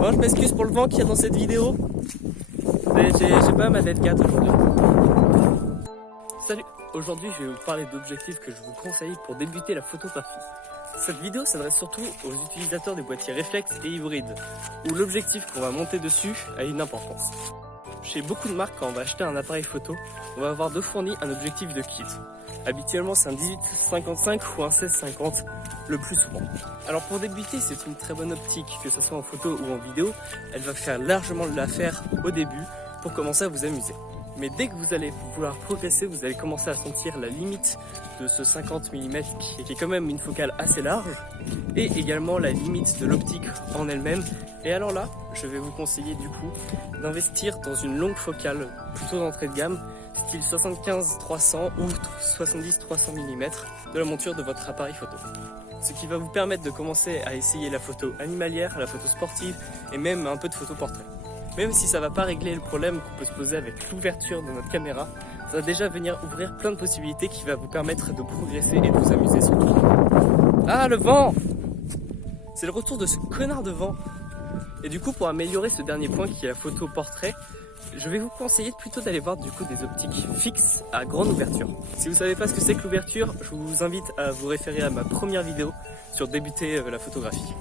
Bon, je m'excuse pour le vent qu'il y a dans cette vidéo, mais j'ai pas ma tête 4 aujourd'hui. Salut, aujourd'hui je vais vous parler d'objectifs que je vous conseille pour débuter la photographie. Cette vidéo s'adresse surtout aux utilisateurs des boîtiers réflexes et hybrides, où l'objectif qu'on va monter dessus a une importance. Chez beaucoup de marques, quand on va acheter un appareil photo, on va avoir de fourni un objectif de kit. Habituellement c'est un 18-55 ou un 16-50 le plus souvent. Alors pour débuter, c'est une très bonne optique, que ce soit en photo ou en vidéo, elle va faire largement l'affaire au début pour commencer à vous amuser. Mais dès que vous allez vouloir progresser, vous allez commencer à sentir la limite de ce 50 mm qui est quand même une focale assez large, et également la limite de l'optique en elle-même. Et alors là, je vais vous conseiller du coup d'investir dans une longue focale plutôt d'entrée de gamme, style 75-300 ou 70-300 mm de la monture de votre appareil photo. Ce qui va vous permettre de commencer à essayer la photo animalière, la photo sportive et même un peu de photo portrait. Même si ça va pas régler le problème qu'on peut se poser avec l'ouverture de notre caméra, ça va déjà venir ouvrir plein de possibilités qui va vous permettre de progresser et de vous amuser surtout. Ah, le vent! C'est le retour de ce connard de vent. Et du coup, pour améliorer ce dernier point qui est la photo portrait, je vais vous conseiller plutôt d'aller voir du coup des optiques fixes à grande ouverture. Si vous savez pas ce que c'est que l'ouverture, je vous invite à vous référer à ma première vidéo sur débuter la photographie.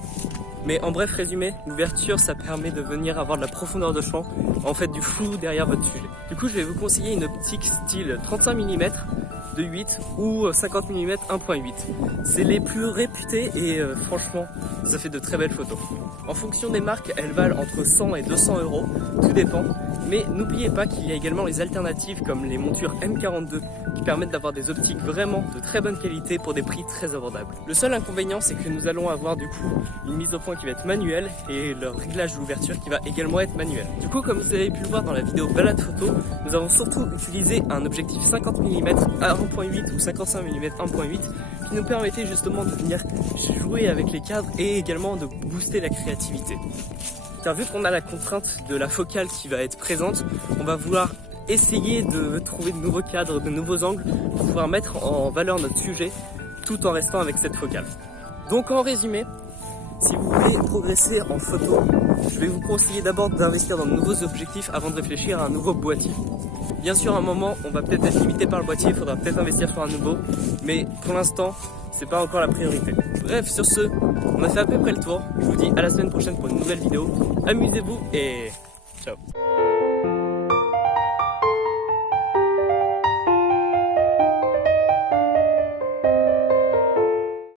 Mais en bref résumé, l'ouverture ça permet de venir avoir de la profondeur de champ, en fait du flou derrière votre sujet. Du coup je vais vous conseiller une optique style 35 mm de 8 ou 50 mm 1.8. C'est les plus réputés et franchement ça fait de très belles photos. En fonction des marques, elles valent entre 100 et 200 €, tout dépend. Mais n'oubliez pas qu'il y a également les alternatives comme les montures M42 qui permettent d'avoir des optiques vraiment de très bonne qualité pour des prix très abordables. Le seul inconvénient c'est que nous allons avoir du coup une mise au point qui va être manuelle et le réglage d'ouverture qui va également être manuel. Du coup comme vous avez pu le voir dans la vidéo balade photo, nous avons surtout utilisé un objectif 50 mm à 1.8 ou 55 mm 1.8 qui nous permettait justement de venir jouer avec les cadres et également de booster la créativité. Car vu qu'on a la contrainte de la focale qui va être présente, on va vouloir essayer de trouver de nouveaux cadres, de nouveaux angles pour pouvoir mettre en valeur notre sujet tout en restant avec cette focale. Donc en résumé, si vous voulez progresser en photo, je vais vous conseiller d'abord d'investir dans de nouveaux objectifs avant de réfléchir à un nouveau boîtier. Bien sûr, à un moment, on va peut-être être limité par le boîtier, il faudra peut-être investir sur un nouveau, mais pour l'instant, c'est pas encore la priorité. Bref, sur ce, on a fait à peu près le tour. Je vous dis à la semaine prochaine pour une nouvelle vidéo. Amusez-vous et ciao!